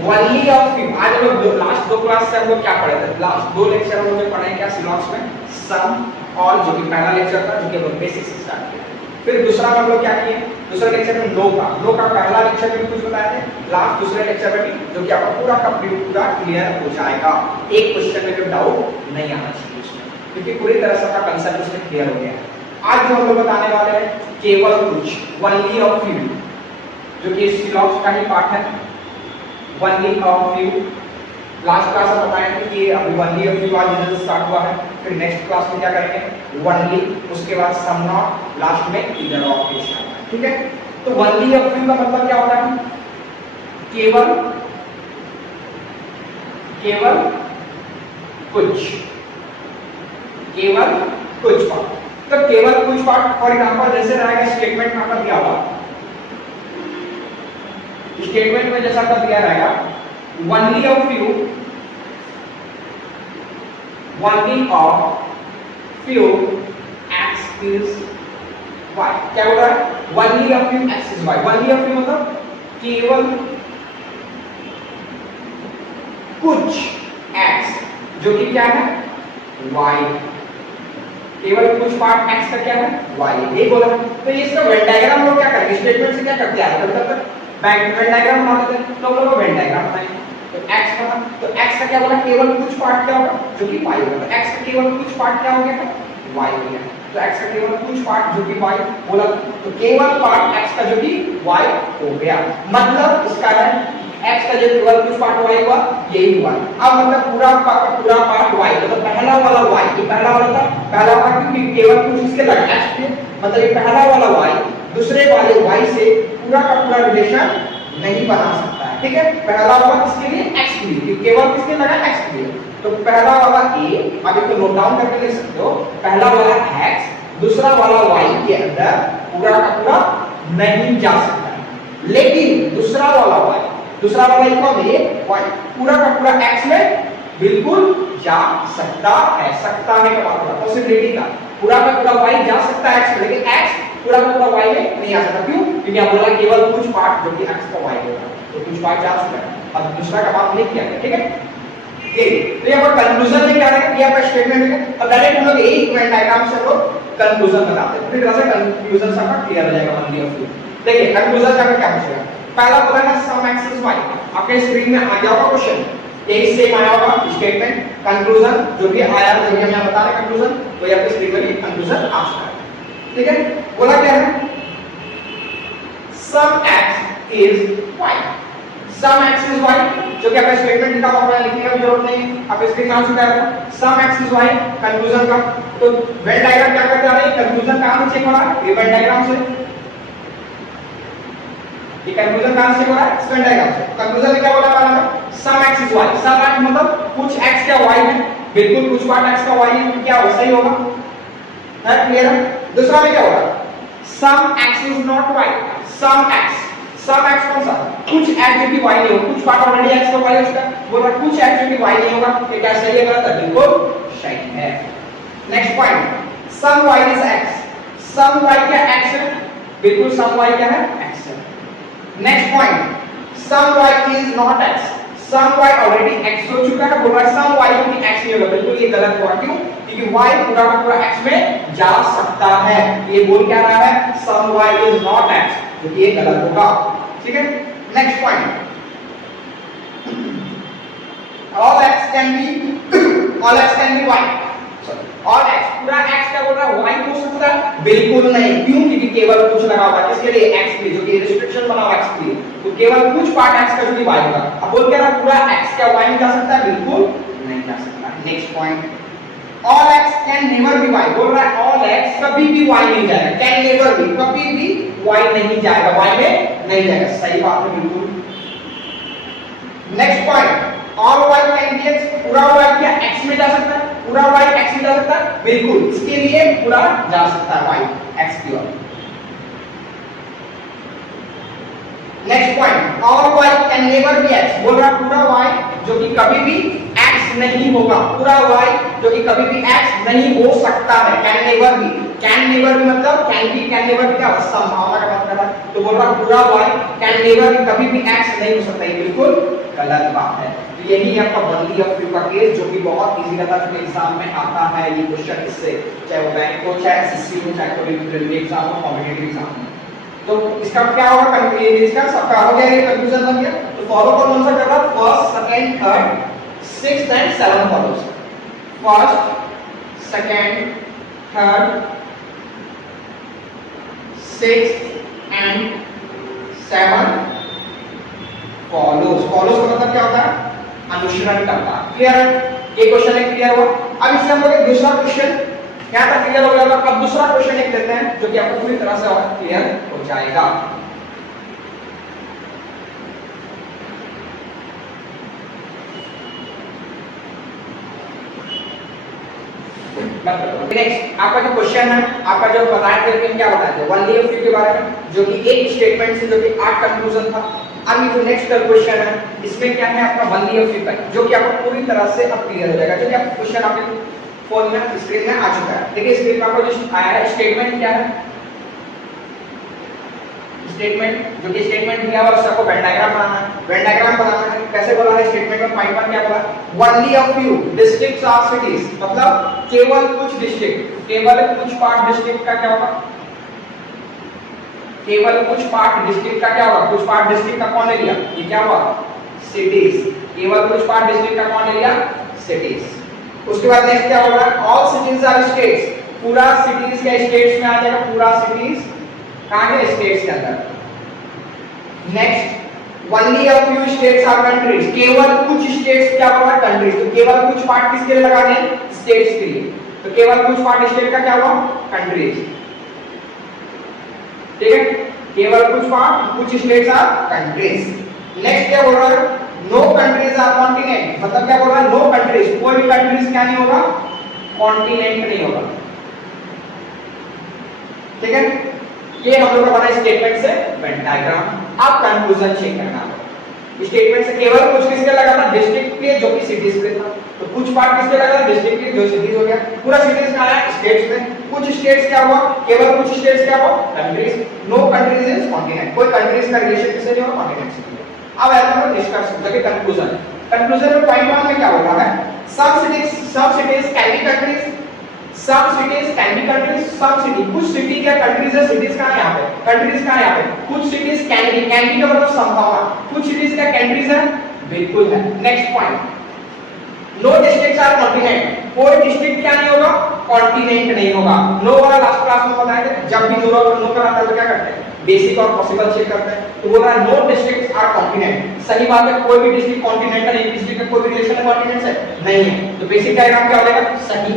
Only of few. आज हम लोग लास्ट दो क्लास से हम लोग क्या पढ़े थे? लास्ट दो लेक्चर हम लोग पढ़े क्या सिलॉक्स में? सम और जो कि पहला लेक्चर था जो कि हम लोग बेसिक से स्टार्ट किया। फिर दूसरा हम लोग क्या किए? दूसरे लेक्चर में नो का पहला लेक्चर में कुछ बताया थे, लास्ट दूसरे लेक्चर में भी, जो कि आपका पूरा कंप्लीट पूरा क्लियर हो जाएगा। एक क्वेश्चन में भी डाउट नहीं आना चाहिए उसमें, क्योंकि पूरी तरह से आपका कांसेप्ट उसमें क्लियर हो गया है। आज जो हम लोग बताने वाले हैं केवल कुछ, ओनली ऑफ फ्यू, जो कि सिलॉक्स का ही पार्ट है। Only of few last class में बताया था कि अभी ओनली ऑफ फ्यू आज से स्टार्ट हुआ है। फिर नेक्स्ट क्लास में क्या करेंगे? ओनली, उसके बाद सम नॉट, लास्ट में ईदर ऑफ इच। ठीक है, तो ओनली ऑफ फ्यू का मतलब क्या होता है? केवल कुछ, केवल कुछ पार्ट। तो केवल कुछ पार्ट, फॉर एग्जांपल जैसे रहेगा स्टेटमेंट में आपका दिया हुआ, स्टेटमेंट में जैसा आपका दिया रहेगा only of few, only of few X is Y. क्या बोल रहा है? Only of few X is Y. Only of few मतलब केवल कुछ एक्स, जो कि क्या है? वाई। केवल कुछ पार्ट एक्स का क्या है? वाई। ये बोला। तो इसका वेन डायग्राम लोग क्या करेंगे? स्टेटमेंट से क्या करते हैं? वेन डायग्राम बनाते हैं, तो हम लोग वेन डायग्राम बनाएंगे। तो x का, तो x का क्या बोला? केवल कुछ पार्ट क्या होगा? जो कि y होगा। तो x का केवल कुछ पार्ट क्या हो गया? y हो गया। तो x का केवल कुछ पार्ट जो कि y बोला, तो केवल पार्ट x का जो कि y हो गया। मतलब इसका है x का जो केवल कुछ पार्ट y हुआ, यही हुआ। अब मतलब पूरा पार्ट y, मतलब पहला वाला y, ये पहला वाला था, पहला पार्ट क्योंकि केवल कुछ इसके लगा x थे, मतलब ये पहला वाला y दूसरे वाले y से पूरा का पूरा रिलेशन नहीं बना सकता है। ठीक है, पहला वाला किसके लिए? x के लिए, केवल किसके लगा? x के लिए। तो पहला वाला a, आप इसको नोट डाउन करके लिख सकते हो, पहला वाला x दूसरा वाला y के अंदर पूरा का पूरा नहीं जा सकता है। लेकिन दूसरा वाला y, दूसरा वाला इक्वल ये y पूरा का पूरा x में बिल्कुल जा सकता है। सकता है का मतलब पॉसिबिलिटी का, पूरा का पूरा y जा सकता है x में, लेकिन x पूरा का पूरा y में नहीं आ सकता। क्यों? क्योंकि आप बोला केवल कुछ पार्ट जो कि x का y होगा, तो कुछ पार्ट जा सकता है। अब दूसरा का बात नहीं किया गया। ठीक है, ये तो यहाँ पर कंक्लूजन में क्या है? ये आपका स्टेटमेंट है। अब डायरेक्ट हम लोग एक इक्वेशन डायग्राम से हम लोग कंक्लूजन बनाते हैं, फिर ऐसे कंक्लूजन सबका क्लियर हो जाएगा। ओनली ऑफ फ्यू देखिए कंक्लूजन का क्या पूछेगा? पहला पता है सम x इज y। आपके स्क्रीन में आ गया होगा क्वेश्चन, यही सेम आया होगा स्टेटमेंट, कंक्लूजन जो भी आया, जो भी हम बता रहे कंक्लूजन, तो ये आपके स्क्रीन में भी कंक्लूजन आ चुका है। ठीक है, बोला क्या है? Some x is y। Some x is y, जो कि आपका स्टेटमेंट लिखा हुआ है, लिखने की जरूरत नहीं है, आप स्क्रीन में आ चुका है। Some x is y conclusion का, तो वेन डायग्राम क्या करते हैं? कंक्लूजन कहां से चेक हो रहा है? ये वेन डायग्राम से। ये कंक्लूजन कहां से हो रहा है? वेन डायग्राम से। कंक्लूजन में क्या बोला पहला में? Some x is y। Some x मतलब कुछ x क्या y है, बिल्कुल कुछ पार्ट x का y है, क्या वैसा ही होगा। है क्लियर है? दूसरा में क्या होगा? Some x is not y। Some x कौन सा? कुछ x जो कि y नहीं होगा, कुछ पार्ट ऑलरेडी x का y है उसका, बोल रहा कुछ x जो कि y नहीं होगा, ये क्या सही है गलत है? बिल्कुल सही है। Next point, some y is x। Some y क्या x है? बिल्कुल सम y क्या है? x है। Next point, some y is not x। Some y already x हो चुका है, बोल रहा है सम y जो कि x नहीं होगा, बिल्कुल ये गलत हुआ। क्यों? क्योंकि y पूरा का पूरा x में जा सकता है। ये बोल क्या रहा है? सम y इज नॉट x, जो कि ये गलत होगा। ठीक है, next point, all x can be y। और x पूरा x क्या बोल रहा है? y हो सकता है? बिल्कुल नहीं। क्यों? क्योंकि केवल कुछ लगा हुआ है, किसके लिए? x के लिए, जो कि रिस्ट्रिक्शन बना हुआ x के लिए, तो केवल कुछ पार्ट x का जो कि y होगा। अब बोल क्या रहा पूरा x क्या y में जा सकता है? बिल्कुल नहीं जा सकता। Next point, all x can never be y। बोल रहा है all x कभी भी y नहीं जाएगा, can never be कभी भी y नहीं जाएगा, y में नहीं जाएगा। सही बात है बिल्कुल। Next point, all y can be x। पूरा y क्या x में जा सकता है? पूरा y x में जा सकता है? बिल्कुल, इसके लिए पूरा जा सकता है y x की ओर। Next point, all y can never be x। बोल रहा पूरा y जो कि कभी भी x नहीं होगा, पूरा y जो कि कभी भी x नहीं हो सकता है, can never be। can never be मतलब can be, can never be क्या संभावना का मतलब है, तो बोल रहा पूरा y can never be कभी भी x नहीं हो सकता, ये बिल्कुल गलत बात है। तो यही आपका बंदी ऑफ व्यू का केस जो कि बहुत इजी रहता है, एग्जाम में आता है ये क्वेश्चन इससे, चाहे वो बैंक हो, चाहे एसएससी हो, चाहे कोई रेलवे एग्जाम हो, कॉम्पिटिटिव एग्जाम हो। तो इसका क्या होगा, इसका सबका हो गया, ये कंक्लूजन बन गया। तो फॉलो कौन सा कर रहा है, first second third sixth and seventh follows, first second third sixth and seventh follows. Follows का मतलब क्या होता है, अनुसरण करता। क्लियर है, ये क्वेश्चन एक क्लियर हुआ। अब इससे हम लोग दूसरा क्वेश्चन यहां तक क्लियर हो गया। अब दूसरा क्वेश्चन एक लेते हैं जो कि आपको पूरी तरह से और क्लियर हो जाएगा। नेक्स्ट आपका जो क्वेश्चन है, आपका जो बताए थे कि क्या बताए थे, वन ऑफ व्यू के बारे में, जो कि एक स्टेटमेंट से जो कि 8 कंक्लूजन था। अब ये जो नेक्स्ट क्वेश्चन है इसमें क्या है, आपका वन ऑफ व्यू का, जो कि आपको पूरी तरह से अब क्लियर हो जाएगा। जो कि आपका क्वेश्चन आपके फोन में स्क्रीन में आ चुका है। देखिए स्क्रीन में आपको जो आया है स्टेटमेंट क्या है, स्टेटमेंट जो कि स्टेटमेंट दिया हुआ उसको वेन डायग्राम बनाना है। वेन डायग्राम बनाना है कैसे बोला है, स्टेटमेंट में पॉइंट 1 क्या बोला, only a few districts are cities, मतलब केवल कुछ डिस्ट्रिक्ट, केवल कुछ पार्ट डिस्ट्रिक्ट का क्या होगा, केवल कुछ पार्ट डिस्ट्रिक्ट का क्या होगा, कुछ पार्ट डिस्ट्रिक्ट का कौन एरिया, ये क्या हुआ, सिटीज। केवल कुछ पार्ट डिस्ट्रिक्ट का कौन एरिया, सिटीज। उसके बाद नेक्स्ट क्या होगा, ऑल सिटीज आर स्टेट्स, पूरा सिटीज के स्टेट्स में आ जाएगा, पूरा सिटीज कहां के, स्टेट्स के अंदर। Next only a few states are countries, केवल कुछ स्टेट्स क्या होगा, कंट्रीज। तो केवल कुछ पार्ट किसके लिए लगा दें, स्टेट्स के लिए। तो केवल कुछ पार्ट स्टेट का क्या हुआ, कंट्रीज। ठीक है, केवल कुछ पार्ट कुछ स्टेट्स आर कंट्रीज। नेक्स्ट क्या बोल रहा है, नो कंट्रीज आर कॉन्टिनेंट, मतलब क्या बोल रहा है, नो कंट्रीज, कोई भी कंट्रीज क्या नहीं होगा, कॉन्टिनेंट नहीं होगा। ठीक है, ये हम लोग का बना स्टेटमेंट से वेन डायग्राम। अब कंक्लूजन चेक करना है, स्टेटमेंट से केवल कुछ किसके लगा था, डिस्ट्रिक्ट के, जो कि सिटीज पे था। तो कुछ पार्ट किसके लगा था, डिस्ट्रिक्ट के, जो सिटीज हो गया। पूरा सिटीज का आया स्टेट्स में, कुछ स्टेट्स क्या हुआ, केवल कुछ स्टेट्स क्या हुआ, countries. No countries is continent, कोई कंट्रीज का रिलेशन किससे नहीं होगा, कॉन्टिनेंट से। अब ऐसा हम डिस्कस करते हैं कंक्लूजन। कंक्लूजन में पॉइंट 1 में क्या बोल रहा है, some cities can be countries, some cities can be countries, some city, कुछ सिटी क्या कंट्रीज है, सिटीज कहां है यहां पे, कंट्रीज कहां है यहां पे, कुछ सिटीज कैन बी का मतलब संभावना, कुछ सिटीज क्या कंट्रीज है, बिल्कुल है। Next point, no districts are continent, कोई डिस्ट्रिक्ट क्या नहीं होगा, कॉन्टिनेंट नहीं होगा। नो वाला लास्ट क्लास में बताया था, जब भी नो कराता है तो क्या करते हैं, बेसिक और पॉसिबल चेक करते हैं। तो बोल रहा है नो डिस्ट्रिक्ट्स आर कॉन्टिनेंट, सही बात है, कोई भी डिस्ट्रिक्ट कॉन्टिनेंट नहीं, डिस्ट्रिक्ट का कोई भी रिलेशन है कॉन्टिनेंट से नहीं है। तो बेसिक डायग्राम क्या हो जाएगा, सही।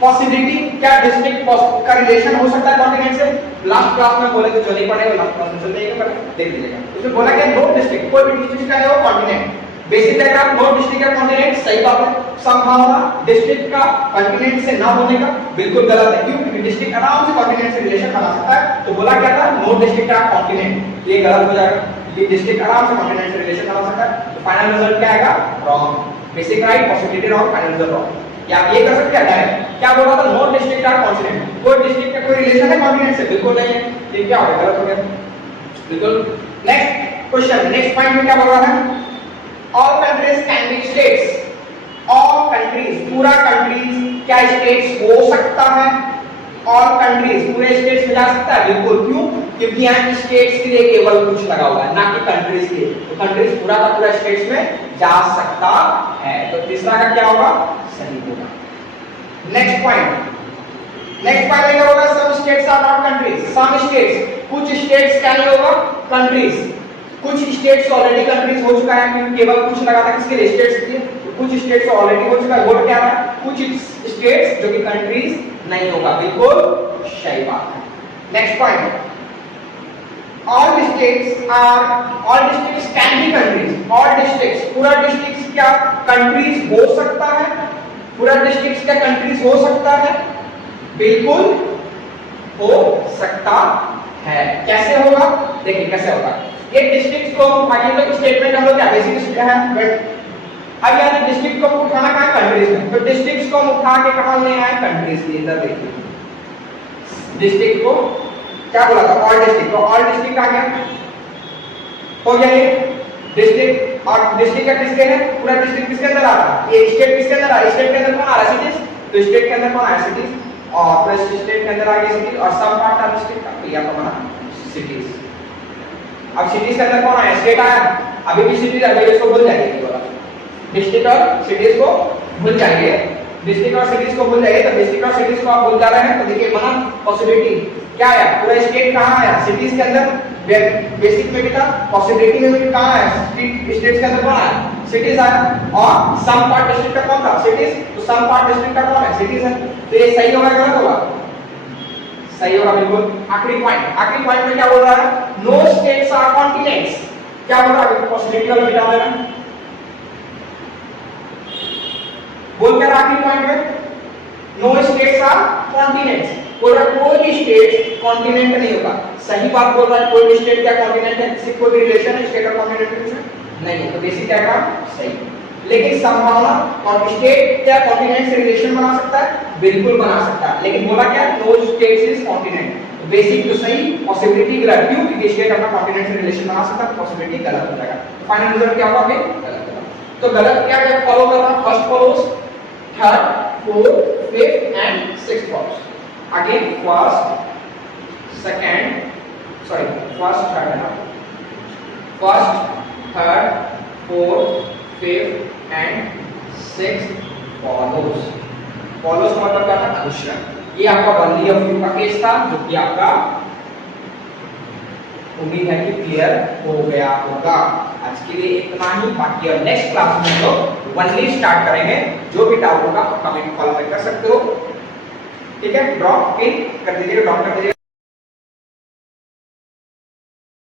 पॉसिबिलिटी, क्या डिस्ट्रिक्ट का रिलेशन हो सकता है कॉन्टिनेंट से, लास्ट क्लास में बोले तो जो नहीं पढ़ेगा लास्ट क्लास में चल जाएगा, देख लीजिएगा। उसमें बोला कि नो डिस्ट्रिक्ट, कोई भी डिस्ट्रिक्ट का है वो continent. Basic diagram, no district का कॉन्टिनेंट, सही बात है। संभावना डिस्ट्रिक्ट का कॉन्टिनेंट से ना होने का बिल्कुल गलत है, क्योंकि डिस्ट्रिक्ट आराम से कॉन्टिनेंट से रिलेशन बना सकता है। तो बोला क्या था, नो डिस्ट्रिक्ट का कॉन्टिनेंट, ये गलत हो जाएगा, ये डिस्ट्रिक्ट आराम से कॉन्टिनेंट से रिलेशन बना सकता है। तो फाइनल रिजल्ट क्या आएगा, wrong. Basic right, possibility wrong, final result wrong. या आप ये कर सकते हैं डायरेक्ट, क्या बोल रहा था, नो डिस्ट्रिक्ट आर कॉन्टिनेंट, कोई डिस्ट्रिक्ट का कोई रिलेशन है कॉन्टिनेंट से, बिल्कुल नहीं है। ये क्या हो गया, गलत हो गया, बिल्कुल। नेक्स्ट क्वेश्चन, नेक्स्ट पॉइंट में क्या बोल रहा है, all countries can be states, all countries, पूरा कंट्रीज क्या स्टेट्स हो सकता है, ऑल कंट्रीज पूरे स्टेट्स में जा सकता है, बिल्कुल। क्यों, क्योंकि यहाँ स्टेट्स के लिए केवल कुछ लगा हुआ है, ना कि कंट्रीज के। तो कंट्रीज पूरा का पूरा स्टेट्स में जा सकता है। तो तीसरा का क्या होगा, सही होगा। नेक्स्ट पॉइंट, नेक्स्ट पॉइंट क्या होगा, some states are not countries, some states, कुछ स्टेट्स क्या नहीं होगा, कंट्रीज। कुछ स्टेट्स ऑलरेडी कंट्रीज हो चुका है, क्योंकि केवल कुछ लगा था किसके लिए, स्टेट्स के लिए। कुछ स्टेट्स ऑलरेडी हो चुका है, वो क्या है, कुछ स्टेट्स जो कि कंट्रीज नहीं होगा, बिल्कुल सही बात है। Next point, all districts can be countries, all districts, पूरा डिस्ट्रिक्ट्स क्या कंट्रीज हो सकता है, पूरा डिस्ट्रिक्ट्स क्या कंट्रीज हो सकता है, बिल्कुल हो सकता है। कैसे होगा, देखिए कैसे होगा, ये डिस्ट्रिक्ट को आगे लोग स्टेटमेंट हम लोग क्या बेसिक है, अब यार डिस्ट्रिक्ट को उठाना कहां, कंट्रीज में। तो डिस्ट्रिक्ट्स को उठा के कहां ले आए, कंट्रीज के अंदर। देखिए डिस्ट्रिक्ट को क्या बोला था, ऑल डिस्ट्रिक्ट, तो ऑल डिस्ट्रिक्ट आ गया, हो गया ये। डिस्ट्रिक्ट, और डिस्ट्रिक्ट का किसके है, पूरा डिस्ट्रिक्ट किसके अंदर आ रहा है, ये स्टेट किसके अंदर आ रहा है, स्टेट के अंदर कौन आ रहा है, सिटीज, तो स्टेट के अंदर कौन आ रहा है, सिटीज, और प्लस स्टेट के अंदर आ गया सिटीज, और सब पार्ट ऑफ स्टेट का ये आपका बना सिटीज। अब सिटीज के अंदर कौन आया, स्टेट आया, अभी भी सिटीज अभी इसको भूल जाएंगे, ये वाला डिस्ट्रिक्ट और सिटीज को भूल जाएंगे, डिस्ट्रिक्ट और सिटीज को भूल जाइए, तो डिस्ट्रिक्ट और सिटीज को आप भूल जा रहे हैं, तो देखिए बना पॉसिबिलिटी क्या आया, पूरा स्टेट कहां आया, सिटीज के अंदर, बेसिक में भी था, पॉसिबिलिटी में भी कहां आया, स्टेट्स के अंदर कौन आया, सिटीज आया, और सम पार्ट डिस्ट्रिक्ट का कौन था, सिटीज, तो सम पार्ट डिस्ट्रिक्ट का कौन है, सिटीज है, तो ये सही होगा गलत होगा, सही होगा बिल्कुल। आखिरी पॉइंट में क्या बोल रहा है, नो स्टेट्स आर कॉन्टिनेंट्स, क्या बोल रहा है, पॉसिबिलिटी वाला मिटा देना, बोल क्या आखिरी पॉइंट में, नो स्टेट्स आर कॉन्टिनेंट्स, बोल रहा कोई भी स्टेट कॉन्टिनेंट नहीं होगा, सही बात बोल रहा है, कोई भी स्टेट क्या कॉन्टिनेंट है, इससे कोई रिलेशन है स्टेट और कॉन्टिनेंट से नहीं है, तो बेसिक डायग्राम सही, लेकिन संभावना और स्टेट क्या कॉन्टिनेंट से रिलेशन बना सकता है, बिल्कुल बना सकता है, लेकिन बोला क्या, नो स्टेट्स इज कॉन्टिनेंट, तो बेसिक तो सही, पॉसिबिलिटी गलत, क्यों, क्योंकि स्टेट अपना कॉन्टिनेंट से रिलेशन बना सकता है, पॉसिबिलिटी गलत हो जाएगा, फाइनल रिजल्ट क्या होगा, गलत होगा, तो गलत क्या क्या फॉलो करना, first follows, third, fourth, fifth and sixth follows, again first, second, sorry first, third, fourth, fifth and sixth follows, follows मतलब क्या था, अनुसरण, ये आपका वनली ऑफ यू का केस था, जो कि आपका उम्मीद है कि क्लियर हो गया होगा। आज के लिए इतना ही, बाकी और नेक्स्ट क्लास में हम लोग वनली स्टार्ट करेंगे, जो भी डाउट होगा आप कमेंट कॉल में कर सकते हो, ठीक है, ड्रॉप पिन कर दीजिएगा, ड्रॉप कर दीजिएगा।